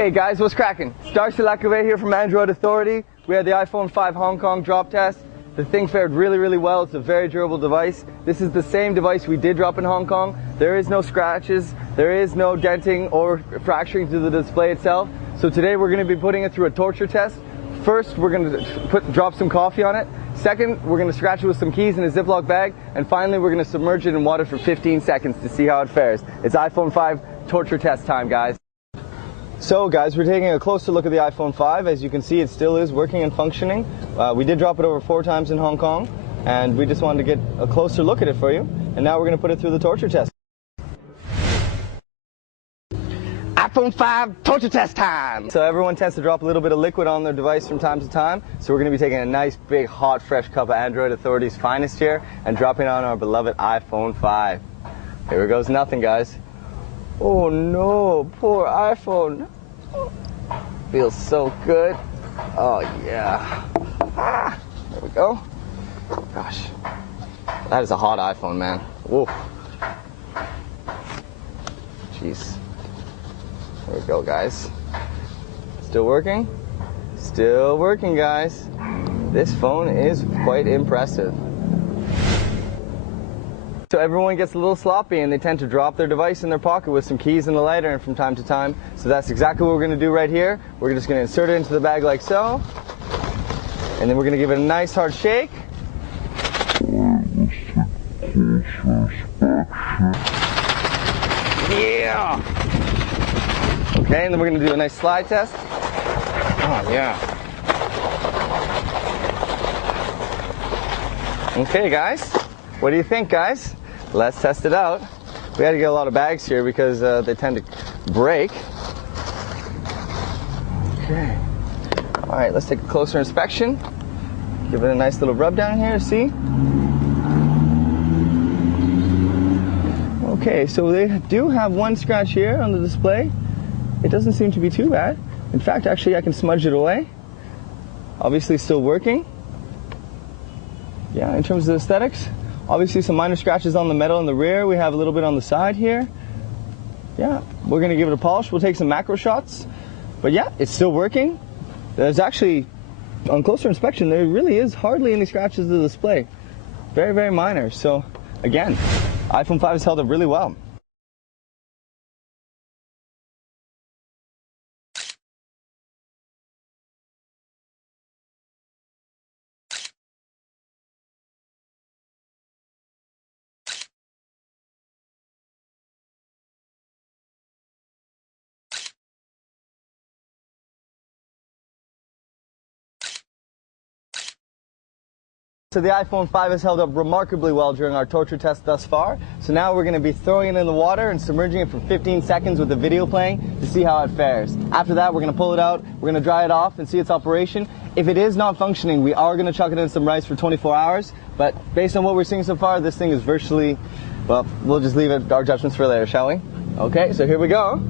Hey guys, what's cracking? Darcy Lacouvet here from Android Authority. We had the iPhone 5 Hong Kong drop test. The thing fared really well. It's a very durable device. This is the same device we did drop in Hong Kong. There is no scratches, there is no denting or fracturing to the display itself. So today we're going to be putting it through a torture test. First, we're going to drop some coffee on it. Second, we're going to scratch it with some keys in a Ziploc bag. And finally, we're going to submerge it in water for 15 seconds to see how it fares. It's iPhone 5 torture test time, guys. So guys, we're taking a closer look at the iPhone 5. As you can see, it still is working and functioning. We did drop it over 4 times in Hong Kong, and we just wanted to get a closer look at it for you. And now we're going to put it through the torture test. iPhone 5 torture test time! So everyone tends to drop a little bit of liquid on their device from time to time. So we're going to be taking a nice, big, hot, fresh cup of Android Authority's finest here and dropping it on our beloved iPhone 5. Here goes nothing, guys. Oh no, poor iPhone. Feels so good. Oh yeah. Ah, there we go. Gosh, that is a hot iPhone, man. Woof. Jeez. There we go, guys. Still working? Still working, guys. This phone is quite impressive. So everyone gets a little sloppy and they tend to drop their device in their pocket with some keys and a lighter from time to time. So that's exactly what we're going to do right here. We're just going to insert it into the bag like so. And then we're going to give it a nice hard shake. Yeah! Okay, and then we're going to do a nice slide test. Oh yeah. Okay guys, what do you think, guys? Let's test it out. We had to get a lot of bags here because they tend to break. Okay. All right, let's take a closer inspection. Give it a nice little rub down here, see? Okay, so they do have one scratch here on the display. It doesn't seem to be too bad. In fact, actually, I can smudge it away. Obviously still working. Yeah, in terms of aesthetics. Obviously some minor scratches on the metal in the rear. We have a little bit on the side here. Yeah, we're going to give it a polish. We'll take some macro shots. But yeah, it's still working. There's actually, on closer inspection, there really is hardly any scratches to the display. Very minor. So again, iPhone 5 has held up really well. So the iPhone 5 has held up remarkably well during our torture test thus far. So now we're going to be throwing it in the water and submerging it for 15 seconds with the video playing to see how it fares. After that, we're going to pull it out, we're going to dry it off and see its operation. If it is not functioning, we are going to chuck it in some rice for 24 hours. But based on what we're seeing so far, this thing is virtually, well, we'll just leave it our judgments for later, shall we? Okay, so here we go.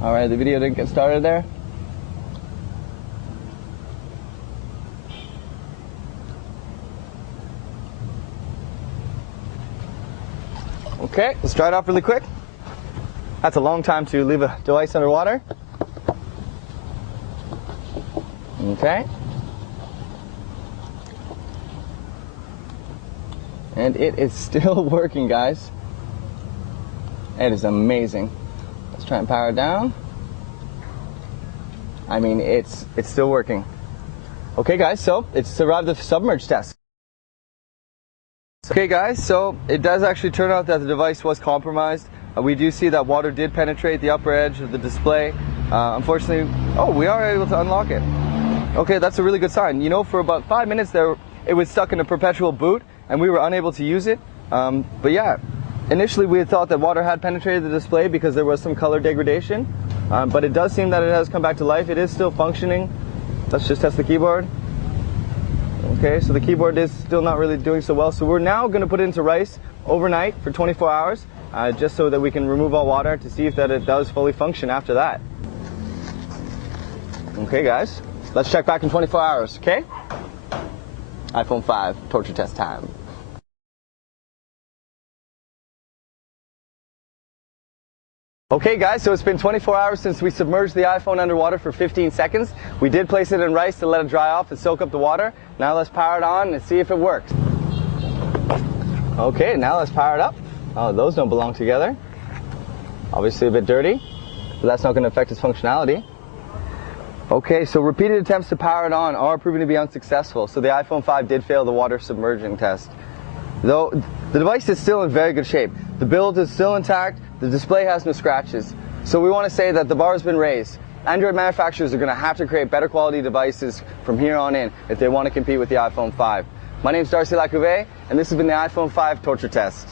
All right, the video didn't get started there. Okay, let's dry it off really quick. That's a long time to leave a device underwater. Okay. And it is still working, guys. It is amazing. Let's try and power it down. I mean, it's still working. Okay guys, so it's survived the submerge test. Okay guys, so it does actually turn out that the device was compromised. We do see that water did penetrate the upper edge of the display. Unfortunately, oh, we are able to unlock it. Okay, that's a really good sign. You know, for about 5 minutes there, it was stuck in a perpetual boot and we were unable to use it. But yeah. Initially, we had thought that water had penetrated the display because there was some color degradation, but it does seem that it has come back to life. It is still functioning. Let's just test the keyboard. Okay, so the keyboard is still not really doing so well. So we're now going to put it into rice overnight for 24 hours, just so that we can remove all water to see if that it does fully function after that. Okay, guys, let's check back in 24 hours, okay? iPhone 5 torture test time. Okay guys, so it's been 24 hours since we submerged the iPhone underwater for 15 seconds. We did place it in rice to let it dry off and soak up the water. Now let's power it on and see if it works. Okay, now let's power it up. Oh, those don't belong together. Obviously a bit dirty, but that's not going to affect its functionality. Okay, so repeated attempts to power it on are proving to be unsuccessful, so the iPhone 5 did fail the water submerging test. Though the device is still in very good shape. The build is still intact, the display has no scratches. So we want to say that the bar has been raised. Android manufacturers are going to have to create better quality devices from here on in if they want to compete with the iPhone 5. My name is Darcy Lacouvé, and this has been the iPhone 5 torture test.